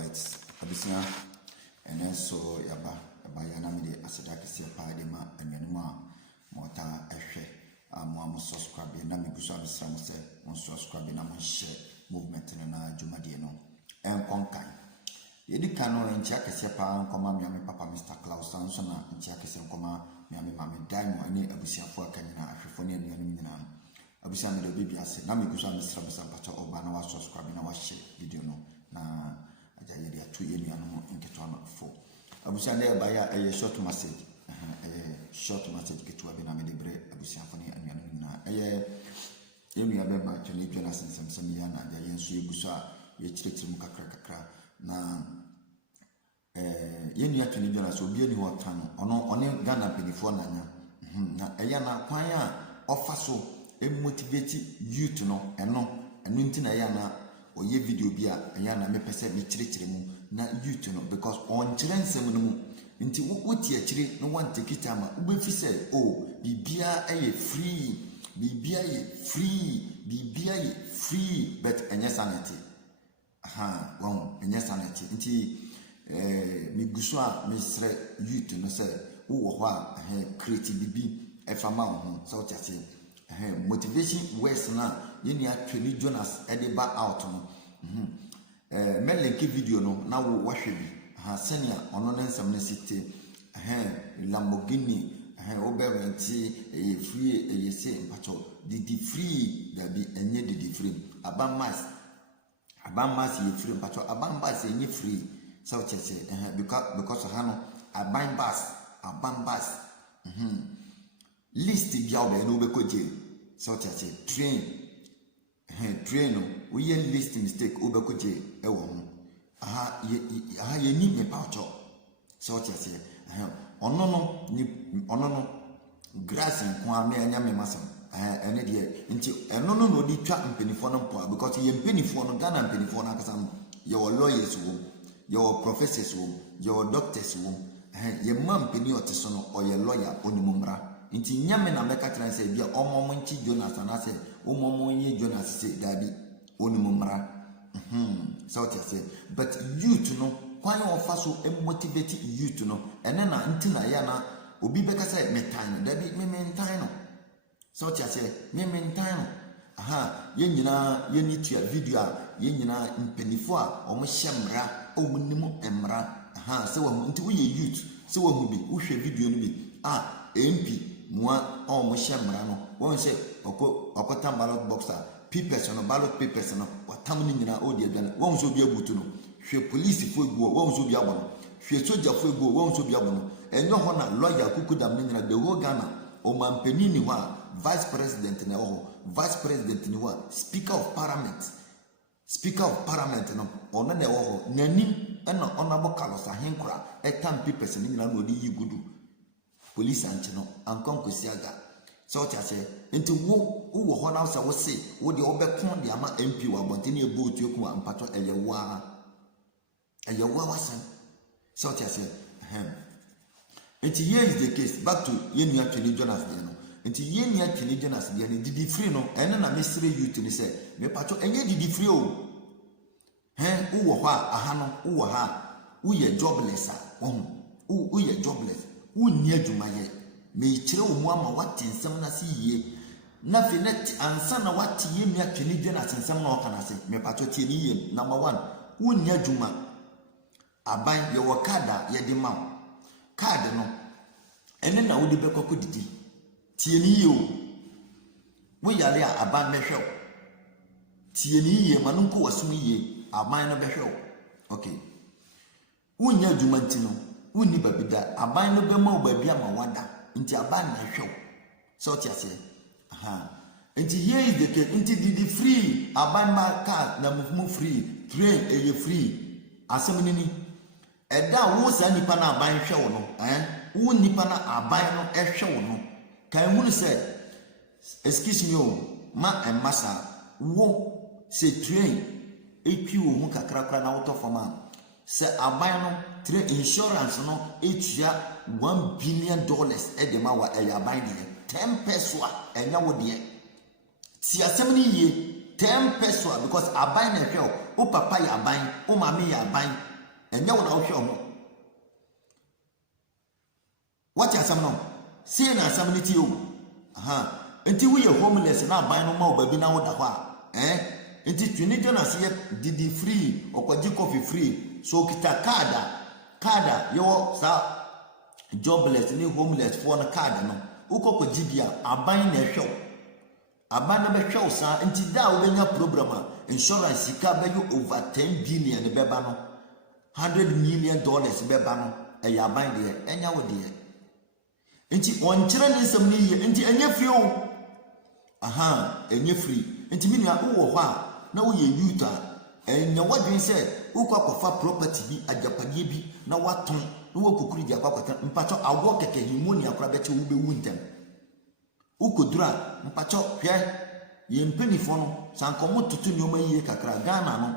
Alright, abusua ene so yaba ya na me de aseda kese pa de ma anwanu a mota ehwe mo subscribe na me guso abisra mo se mo subscribe na mo share movement na dwumade no enkonkan yedi kanu enchi akese pa nkoma me papa Mr. Klaus anso na enchi akese nkoma me mama Daniel ani abusuafo akanyina ahwefo ne anuanu nyina abusua me de obi ase na me guso abisra mo sampacho oba na wa subscribe na wa share video no na ajaye dia tu yenu anu nketo na fo abusia na ba ya short message short message keto abi na me de bre abusia fo ne anu na yenu ya beba tuni dwana sensem ya na ajaye nso yeguso a ye kirekire mu kakra na yenu ya tuni dwana so obi ani ho tano ono Ghana penifo na nya na na kwan a ofa so motivate youth no eno nti na na oye video bi a anya na mepese me kirekire mu na youth no because on kire nsem no mu nti woti akire no want take it ama ubefi say bibia free bibia free but enya sanity enya sanity nti mi guso a mi sre youth no say wo ho a create bibi efama ho so tiase motivation words na yeni atwani Jonas edeba out no melenke video no na wo wahwe bi senia ono nsam na site Lamborghini oberenti free say mpacho didi free da bi enye didi free abamas ye free mpacho abambas enye free so chese because hano abambas list bia obe no be koje so chese train no we list mistake obe koje ewo ho ye ni me pacho so chese ono no grass nko a me anya me masam ene de nti eno no no di twa mpenifo no mpo because ye mpenifo no Ghana mpenifo no akasa your lawyers wo your professors wo your doctors wo ye mam mpeni oteso no or your lawyer onimumra nti nyame na meka tran say bia omomo nchi Jonas na say omomo nye Jonas say dabi onimumra so what you say but youth no kwan ofa so motivate youth no ene na nti na ya na obi beka say metan dabi mementan no so what you say mementan no ye nyina ye ni tia video a ye nyina mpenifo a omo hyemra omunimo emra se wo nti wo ye youth se wo hu bi wo hwe video no bi MP mua omo hyemra no won say okota ballot boxer ballot papers no watam ni nyina odi adwane won so bi abutu no hwe police fo egu won so bi abo no hwe soldier fo egu won so bi abo no enyo ho na lawyer kukudam ni nyina de ho Ghana o mampeni ni ho vice president na ho vice president ni ho speaker of parliament no ono na ho nanim ena onabo Carlos Ahenkura etam papers ni nyina no odi yigudu police anche no ankonkosi aga so tiase enti wo ho na so wo se wo de obekon de ama MP wa bonteni ebo otueku ampato eyewa wasan so tiase enti here is the case back to yenu atwene Jonas de no enti yenu atwene Jonas de no didi free no ene na mesre youth ni se me pato enye didi free o wo ho aha no wo ha wo ye jobless wo ye jobless wo ni adwuma ye me kire wo mu ama wate nsem na se yie na fenet ansa na wate ye mi atwene Jonas nsem na okana se me pato tie ni yie number 1 wo ni adwuma aban ye wo kada ye de ma card no ene na wo de bekoko didi tie ni yie o wo yale a aban mehwe tie ni yie ma no ko wasum yie aban no behwe okay wo ni adwuma ntino wo ni babida aban no be ma wo babia ma wada nti aban na hwew so tiase nti here is the case nti didi free aban ma car na move free train eye free asem nini eda wo sa nipa na aban hwew no wo nipa na aban no hwew no kan hunu say excuse me ma emasa wo se train epi wo mu kakra na water forma se aban no train insurance no etua $1 billion edema wa eyaban de 10 peso enya wo de ti asem ni ye 10 peso because aban na hwe o papa ya aban o mama ya aban enya wo na wo hwe ho what asam no see na asam ni ti o enti wo ye homeless na aban no ma wo babi na wo da ho a enti twini Jonas ye didi free okoji coffee free so kita kada yo sa jobless ni homeless for na card no ukoko jibia aban na hwew aban na be hwew sa enti da wo benya program a insurance ka be you over 10 billion beba no $100 million beba no e ya aban de enya wo de enti on kire ni nsem ni ye enti enya free o enya free enti mi na wo ho a na wo ye youth a enya wadwen se ukwakofa property bi ajapade bi na waton no wokukuri di akwakota mpacho awo keke himoni akora beche wo bewu ntem ukodura mpacho hwe ye mpenifo no sankomo tutu nyoma yiye kakra Ghana no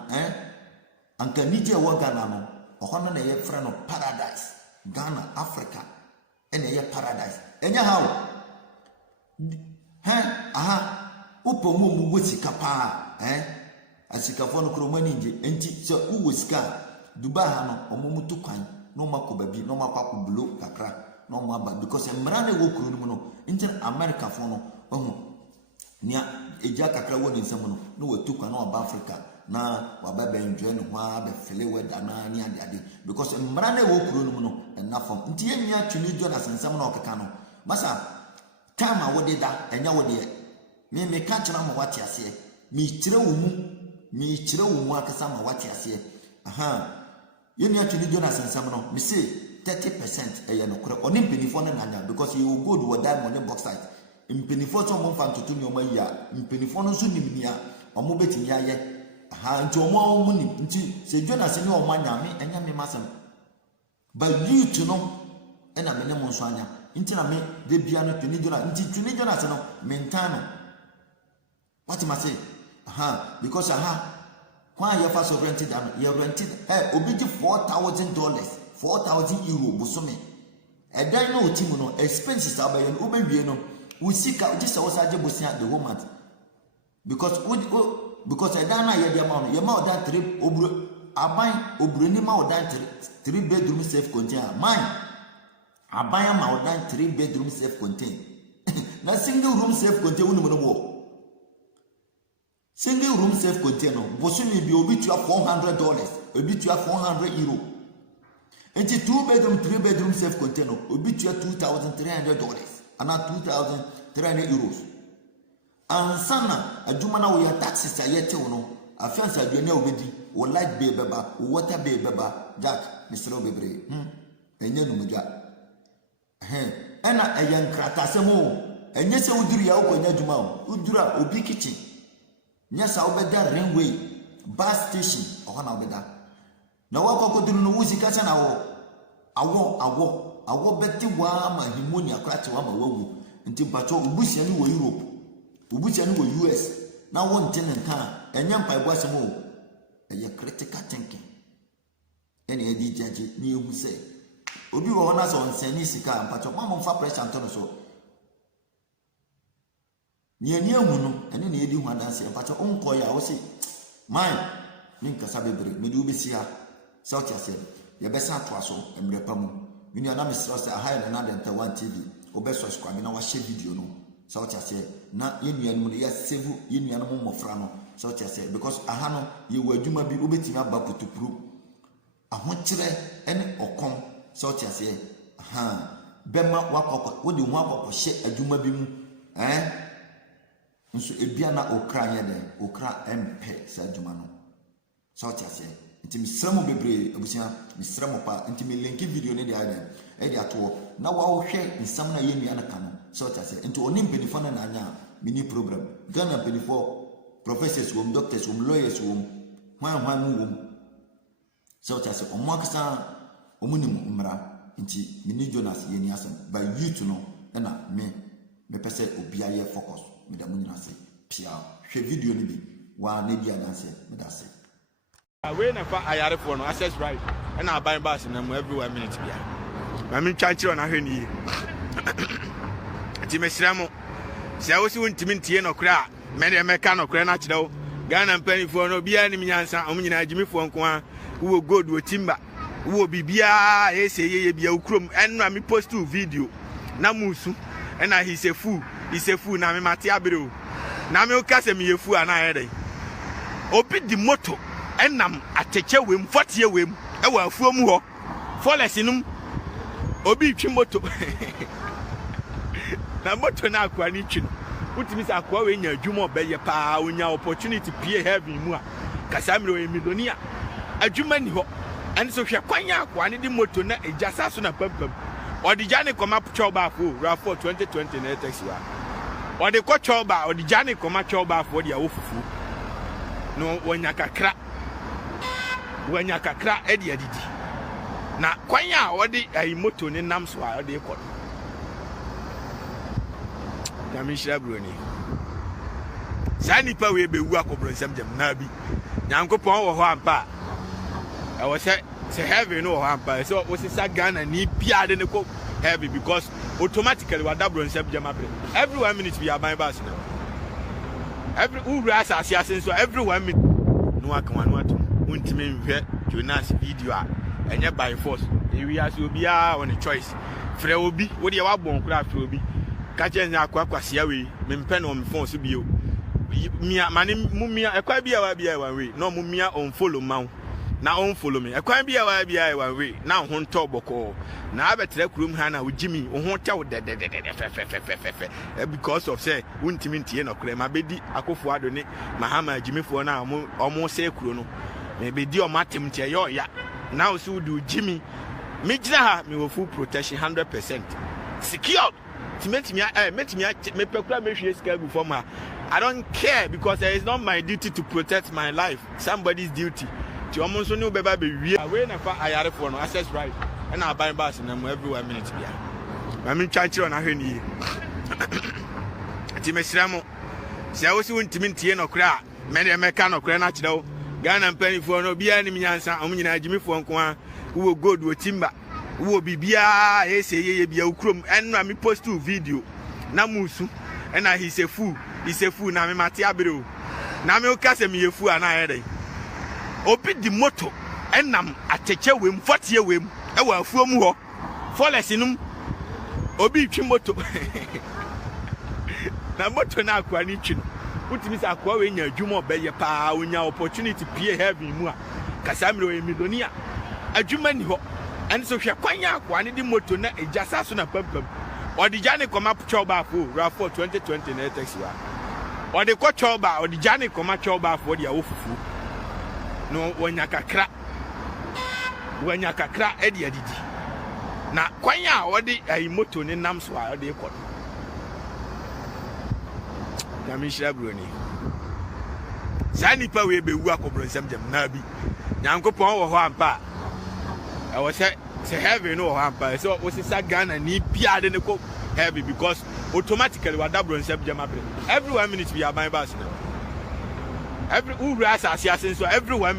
anka nije wo Ghana no ohono na ye frɛ no paradise Ghana Africa ene ye paradise enya hawo upo mu wosika pa asikafo no kromani nje enti so uwosika Dubai ha no omomutu kwan no makobabi no makwako blow kakra no maba because emra na wo kuro no no nti America fo no nia eja kakra wo nsem no watu kwan no aba Africa na wababa enjoy no ho be fele weather na ni ade because emra na wo kuro no no enafom nti yemia twini Jonas nsem na okeka no masa time a wo de da enya wo de me ka kira ma wate ase mi kire wo mu akasa ma wate ase yemi atwini Jonas nsam no me say 30% eye no kore oni mpenifo no nanya because you go do diamond in bauxite mpenifo so mo fa ntoto ni o mayi a mpenifo no so nimnia omo betimi aye nti omo mu ni nti se Jonas ni o manya me enya me masem ba youth no ena me ne mo nso anya nti na me de bia no twini Jonas nti twini Jonas no mentano what you must say because why you first rented down you rented obi ji $4,000 €4,000 bosome e dan no otimu no expenses abaye no obewie no usika just was aje bosia the whole month because e dan na ye dia ma no ye ma odan 3 oburo aban oburo ni ma odan 3 bedroom self container mine aban ma odan 3 bedroom self container na single room self container unu no bo single room self container bosumi bi obi tua $400 obi tua €400 enti 2 bedroom 3 bedroom self container obi tua $2,300 ana €2,300 ansana aduma na wo ya taxes ayete wo no afiansa aduane obedi wo light bill beba wo water bill beba jack misro bebre enye numudwa ena eyankrata semo enye se uduru ya ukonya aduma o udura obi kitchen nyasa obeda railway bus station ohana obeda na wakokoduru no wuzika sana awo beti wa ma himoni akrate wa ma wawu nti bacho ubusia ni wo Europe ubusia ni wo US na wo ntene nka enya mpa igwasemo eye critical thinking ene edi jaji ni ehu se obi wo hona so nsani sika mpacho mama mfa pressure ntono so ni ehu no ene na edi hu adanse mpacho onko ya wo se man ninka sabebre medi ubisia South Asia ye besa to aso emrepa mu mini ana misro se aha na Denta One TV obeso subscribe na wa share video no South Asia na yenua no ya save yenua no mmofra no South Asia because aha no ye wadwuma bi obetimi aba potupuru ahokire ene okom South Asia bema wakoko wodi hu akoko hye adwuma bi mu nso ebia na okra nye de okra mp sa adwuma no South Asia nti misramo bebre abusia misramo pa nti me link video ne de ada e de ato na wa wo hwe nsam na yenua na kano South Asia nti oni mpedifo na anya mini program Ghana mpedifo professors wom doctors wom lawyers wom hwan wom South Asia omwakasa omunim mmra nti mini Jonas yeni asem by youth no na me pese obia ye focus me da munyina se pia hwe video ni bi wa na di adanse me da se we na fa ayare for no access right and I buy bus na mo every 1 minute bia ma me twanchiro na hwe ni ti me sramo sia wo si wontimi ntie no kra me de me ka no kra na kire wo Ghana mpanifo no bia ni nyansa omnyina agimifo nko a wo gold wo timba wo bibia ye bia ukrom enra me post video na musu na he's a fool na me mate abere na me oka se me ye fool ana ye dey obi di moto enam ateche wem fotie wem e wa afuom ho foles num obi twi moto na moto na akwa ni twi utimi sa akwa we nya adwuma obeye pa onya opportunity pie heaven mu a kasa me we milonia adwuma ni ho and so hwe kwanya akwa ne di moto na ejasa so na pampam odijane koma choba afo rafo 2020 na taxi wa odi ko choba odijane koma choba afo dia wofufu no wanya kakra edi adidi na kwanya odi ayi moto ne nam so a odi ko Kamishra Bruni Sani pa we be wu akobro nsam jam na bi Nyankopon wo ho ampa I was say heavy no ho ampa so wo sisa Ghana ni bia de ne ko heavy because automatically wa dabro nsam jam abre every 1 minute we are buying bus now every ura asase so every 1 minute no aka wan wato untime nhwe Jonas video a enye by force we as obi a on a choice frɛ obi wo de wa bon kura frɛ obi ka je nya akwasia we me mpɛ no me phone so bio mia mane mumia ekwa bia wa bia one way no mumia on follow man na on follow me ekwa bia wa bia one way na ho nto boko na abetre kurum ha na ugimi wo ho tew de because of say untimi ntie no kure ma bedi akofo adone mahama agimifo na omo se kuro no me bedi o matem tie yo ya now so do ugimi me gina ha me wo full protection 100% secured me pekura me hwe sika gu for ma I don't care because it's not my duty to protect my life. Somebody's duty. To almost no beba be we away na fa ayare for no access right. And I buy bus na every 1 minute bia. I mean chanchi on ahweni. Ti mesira mo. Se awosi wontimi ntie no kra. Me de meka no kra na kire wo. Ghana mpanifo no bia ni nyansa omunyina agimifo nko a wo gold wo timba. Wo bibia ye bia ukrom enra me post video na musu na he's a fool na me mate abere na me oka se me ye fool ana ye dey obi di moto enam ateche wem fotie wem e wa afuom ho foles num obi twi moto na moto na akwa ni twi no utimi sa akwa we nya adwuma obeye pa onya opportunity pie heaven mu a kasa me we milonia adwuma ni ho and so hwe kwanya akwa ne di moto na ejasa so na pampam odijane koma choba afo rafo 2020 na taxi wa odi ko choba odijane koma choba afo dia wofufu no wanya kakra edi adidi na kwanya odi ayi moto ne nam so a odi ko Kamishra Bruni Sani pa we be wu akobro nsam jam na bi Nyankopon wo ho ampa I was say heavy no hamper so wo sisa Ghana ni bia de ne ko heavy because automatically wa dabro nsam jam abre every 1 minute we are buying bus now every ura asase so every 1 minute